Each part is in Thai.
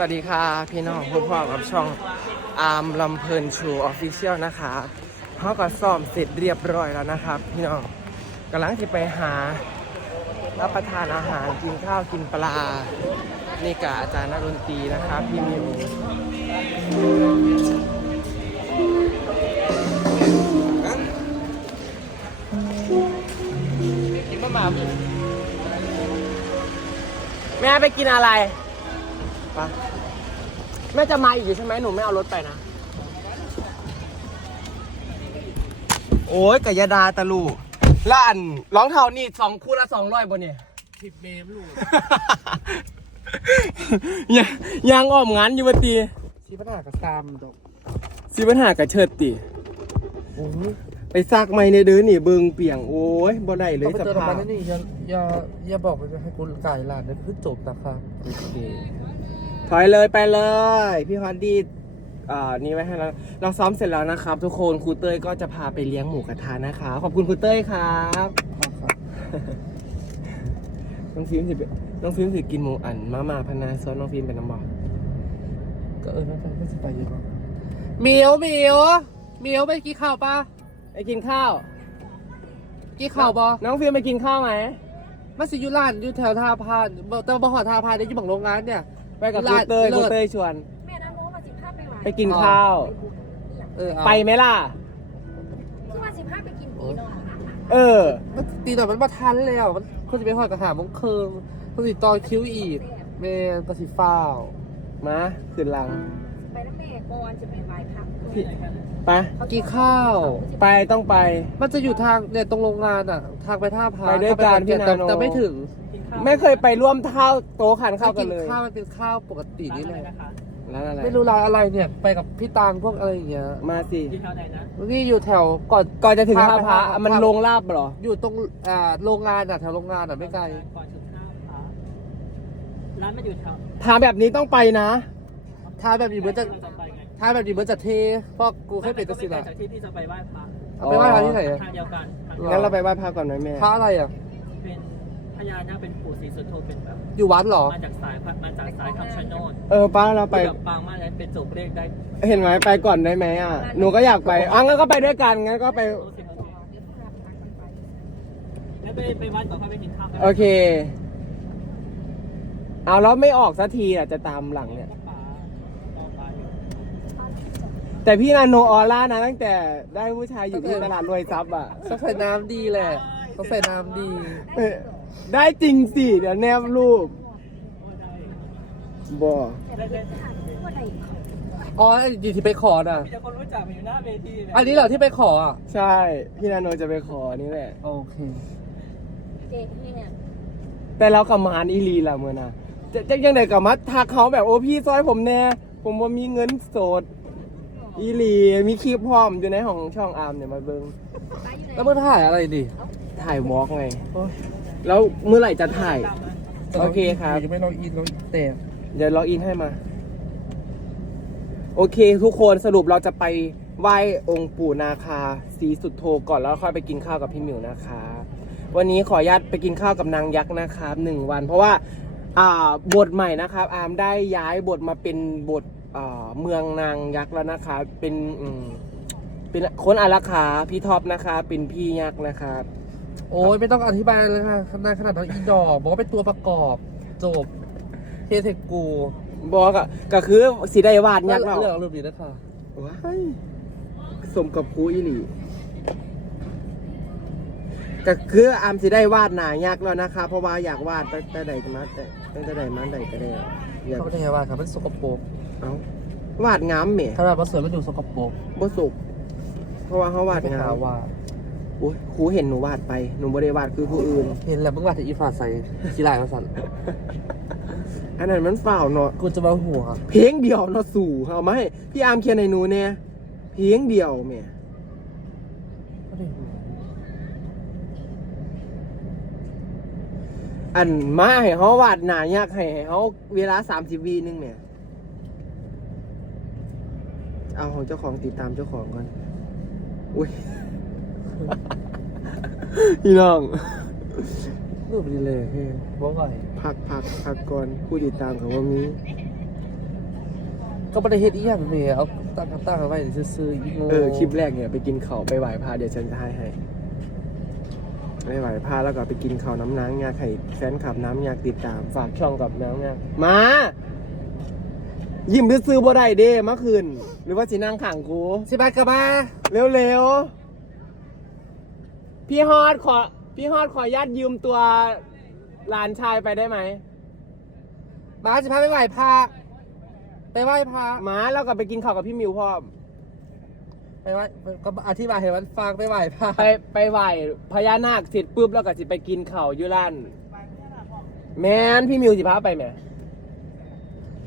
วัสดีค่ะ พี่น้องผู้พ่อกับช่องอาร์มลำเพลินชูออฟฟิเชียลนะคะเขาก็ซ่อมเสร็จเรียบร้อยแล้วนะครับ พี่น้องกำลังที่ไปหารับประทานอาหารกินข้าวกินปลา นี่กับอาจารย์นักดนตีนะครับพี่มิวกินมะม่าแม่ไปกินอะไรไป แม่จะมาอีกอยู่ใช่ไหมหนูไม่เอารถไปนะ โอ้ยกยาดาตะลูแล้วอันรองเท้านี่สองคู่ละสองร้อยบนเนี่ยทิปเมมลูกยังยังอ้อมงานอยู่บัตีชีพนากับซามดอกสิปัญหากับเชิดติโอ้ยไปซักไม่ในเดือนี่เบิงเปียงโอ้ยบ่ได้เลยต้องไปสเจอกับภามัพนนี่อย่าอย่าอย่าบอกไปให้กูไก่หลานได้เพื่อจบนะครับ โอเค ถอยเลยไปเลย พี่ฮอดดี้อ่านี่ไว้ให้แล้วเราซ้อมเสร็จแล้วนะครับ ทุกคนครูเต้ยก็จะพาไปเลี้ยงหมูกระทะนะคะขอบคุณครูเต้ยครับครับครับน้องฟิล์มสิไปน้องฟิล์มสิกินหมูอันมาม่าพะนาซอสน้องฟิล์มเป็นน้ำบอกก็เออนั่นไปไม่สไปเยอะมากเหมียวเหมียวเหมียวไปกินข้าวปะไปกินข้าวกินข้าวปะน้องฟิล์มไปกินข้าวไหมมันสิอยู่ร้านอยู่แถวท่าพานบ่แต่บ่หอท่าพานได้อยู่บังโรงงานเนี่ย ไปกับครูเต้ยเลิครูศเต้ยชวน แม่น้ำโมมาสิบห้าไปไหวไปกินข้าว เออเอาไปไหมล่ะ คือมาสิบห้าไปกินปีนอนเออมันตีหน่อยมันมาทันแล้วมันคนจะไปหอดกระหาโมงครึ่งคนสิต่อคิวอีกแม่นก็สิฟ้าวมาขึ้นหลังไปน้ำแม่ก่อนจะไปไหว้พระพี่ไปกินข้าว ไปต้องไป มันจะอยู่ทางเนี่ยตรงโรงงานอะ ทางไปท่าพาไปด้วยกันทงพี่ไปขอแต่นาโน แต่ไม่ถึง ไม่เคยไปร่วมเท่าโต๊ะขันข้าวกันเลย ข้าวมันเป็นข้าวปกตินี่แหละร้านอะไรไม่รู้ร้านอะไรเนี่ย ไปกับพี่ตางพวกอะไรอย่างเงี้ยมาสินี่อยู่แถวก่อนก่อนจะถึงท่าพระทางมันลงลาบเหรอ อยู่ตรงอ่าโรงงานอะแถวโรงงานอะไม่ไกลก่อนถึงท่าพระร้านมันอยู่แถวถามแบบนี้ต้องไปนะทางแบบนี้เหมือนจะที่ราจะไปไงทางแบบนี้เหมือนจะเทเพราะกูเคยเป็นกสิไม่ละไกลจากที่ที่จะไปไหว้พระเอาไปไหว้พระที่ไหนอะทางเดียวกันทางหรองั้นเราไปไหว้พระก่อนไหมแม่พระอะไรอะเป็น พญานาคเป็นปู่ศรีสุโธเป็นแบบอยู่วัดเหรอ มาจากสายพระมาจากสายคำชะโนดเออป้าเราไปที่แบบปังมากเลยเป็นจบเลขได้เห็นไหมไปก่อนได้ไหมอะ หนูก็อยากไปอะงั้นก็ไปด้วยกันงั้นก็ไป โอ้สิโอเคงั้นไปไปวัดก่อนค่อยไปกินข้าวกันโอเค เอาแล้วไม่ออกสักทีอะจะตามหลังเนี่ยป่ารอปลาอยู่แต่พี่นาโนออร่านะตั้งแต่ได้ผู้ชายอยู่ที่ตลาดรวยทรัพย์อะต้องใส่น้ำดีแหละต้องใส่น้ำดี เออ ได้จริงสิ เดี๋ยวแนบรูปบอได้ได้ว่าใดอ๋อไอ้อยู่ที่ไปขอน่ะ มีแต่คนรู้จักมันอยู่หน้าเวทีเลยอันนี้เหรอที่ไปขออะ ใช่ พี่นาโนจะไปขอนี่แหละ โอเค เจ๊นี่เนี่ยแต่เรากับมานอีลีล่ะเมื่อนะจะจะยังไงกับมาทักเขาแบบโอ้พี่ซอยผมแน่ ผมว่ามีเงินสด อีลีมีคลิปพร้อมอยู่ในของช่องอาร์มเนี่ยมาเบิงไปอยู่ไหน แล้วมึงถ่ายอะไรดิ ถ่ายวอล์กไง แล้วเมื่อไหร่จะถ่าย โอเคครับ ยังไม่ลองอินลองแต่เดี๋ยวล็อกอินให้มา โอเค ทุกคนสรุปเราจะไปไหว้องค์ปู่นาคาสีสุดโทก่อนแล้วค่อยไปกินข้าวกับพี่หมิวนะคะ วันนี้ขออนุญาตไปกินข้าวกับนางยักษ์นะครับหนึ่งวัน เพราะว่า อ่าบทใหม่นะครับ อาร์มได้ย้ายบทมาเป็นบทอ่าเมืองนางยักษ์แล้วนะคะเป็นอืมเป็นคนอารักขาพี่ท็อปนะคะ เป็นพี่ยักษ์นะครับ โอ้ยไม่ต้องอธิบายเลยค่ะขนาดขนาดน้องอินดอร์บอกว่าเป็นตัวประกอบจบเทเทกูบอกอะก็คือสีได้วาดยักษ์เรื่เราองรูปนี้นะคะว้ายสมกับครูอีหลีก็คืออามสิได้วาดหนายักษ์แล้วนะคะ เพราะว่าอยากวาดตั้งแต่ใดมาแต่ตั้งแต่ใดมาใดก็ได้อยากเขาไม่ได้ว่าครับมันสกปรกเอาวาดงามแหม่ขนาดว่าสวยมันดูสกปรกบ่สุกเพราะว่าเขาวาดไปงาหามว่า โอ้ยครูเห็นหนูวาดไป หนูบ่ได้วาดคือผู้อื่น เห็นแล้วมึงว่าถึงอีฟ้าใส่ขี้ลายมาสั่นอันนั้นมันฝ่าวเนาะกูจะมาหัว เพลงเดียวเนาะสู่เอามาให้พี่อาร์มเขียนในหนูเนี่ยเพลงเดียวแหม่ไม่ได้หัวอันมาให้เขาวาดหนายักษ์ให้เขาเวลาสามสิบวีนึงเนี่ย เอาของเจ้าของติดตามเจ้าของก่อน อุ้ย พี่น้อง รูปดีเลยเฮ้ยบอกไงพักพักพักก่อนผู้ติดตามเขาว่ามีก็ไม่ได้เฮ็ดอีหยังแหม่เอาตั้งตั้งเอาไว้ซื่อๆอีโง่เออคลิปแรกเนี่ยไปกินเขาวไปไหว้พระเดี๋ยวฉันจะให้ให้ไปไหว้พระแล้วก็ไปกินเขาวน้ำนางยาไข่แฟนคลับน้ำยาติดตามฝากช่องกับน้ำยามา ยิ้มซื้อๆบ่ได้เด้เมื่อคืน หรือว่าสินั่งขังกูสิบาทกลับมาเร็วๆ พี่ฮอดขอ พี่ฮอดขอญาตยืมตัวหลานชายไปได้ไหมมาสิพาไปไหว้พระไปไหว้พระมาแล้วก็ไปกินข้าวกับพี่มิวพ่อมไปไหว้ก็อธิบายให้มันฟังไปไหว้พระไปไปไหว้พญานาคเสร็จปุ๊บแล้วก็สิไปกินข้าวอยุร้านแมนพี่มิวสิพาไปไหม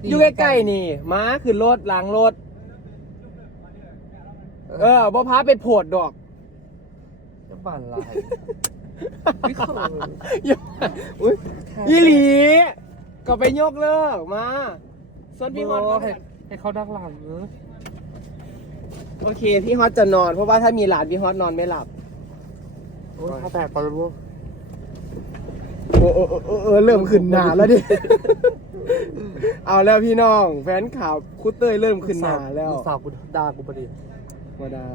อยู่ใกล้ๆนี่มาขึ้นรถล้างรถ เออบ่พาไปโผดดอก จะบันลายไม่เคยอย่าอุ๊ยยี่หลี ก็ไปยกเลิกมาส่วนพี่ฮอตให้ให้เขาดักหลังเนอะโอเค พี่ฮอตจะนอน เพราะว่าถ้ามีหลานพี่ฮอตนอนไม่หลับโอ้ยถ้าแตกไปแล้วลูกโอ้โอ้โอ้โอ้เออเริ่มขึ้นหนาแล้วดิ เอาแล้วพี่น้อง แฟนข่าวคุเต้ยเริ่มขึ้นหนาแล้วสาวกูด่ากูประเดี๋ยวมาดา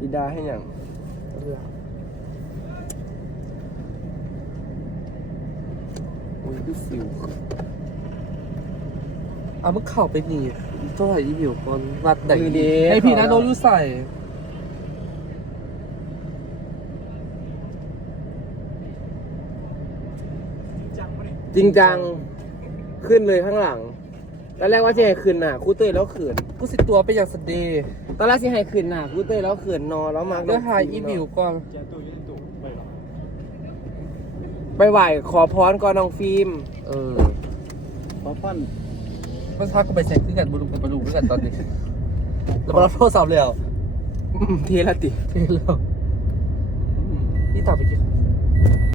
อีดาให้อย่าง โอ้ยพี่สิวเอามึงเข่าไปหนีเท่าไหร่อีผิวคนวัดไหนมือดีให้พี่นะโดนยูใส่จริงจัง ขึ้นเลยข้างหลัง ตอนแรกว่าจะให้ขึ้นหนาคุเต้ยแล้วขืนกูสิตัวไปอย่างสเดย์ตอนแรกสิให้ขึ้นหนาคุเต้ยแล้วขืนนอนแล้วมาเลือกหายอีผิวก่อนไปไหวขอพรก่อนน้องฟิล์มเออขอฟันเมื่อเช้าก็ไปเช็คขึ้นกันบุรุษกันบุรุษขึ้นกันตอนนี้แล้วมารับโทรศัพท์เลยเหรออืมเทละติเทแล้วนี่ตามไปกิน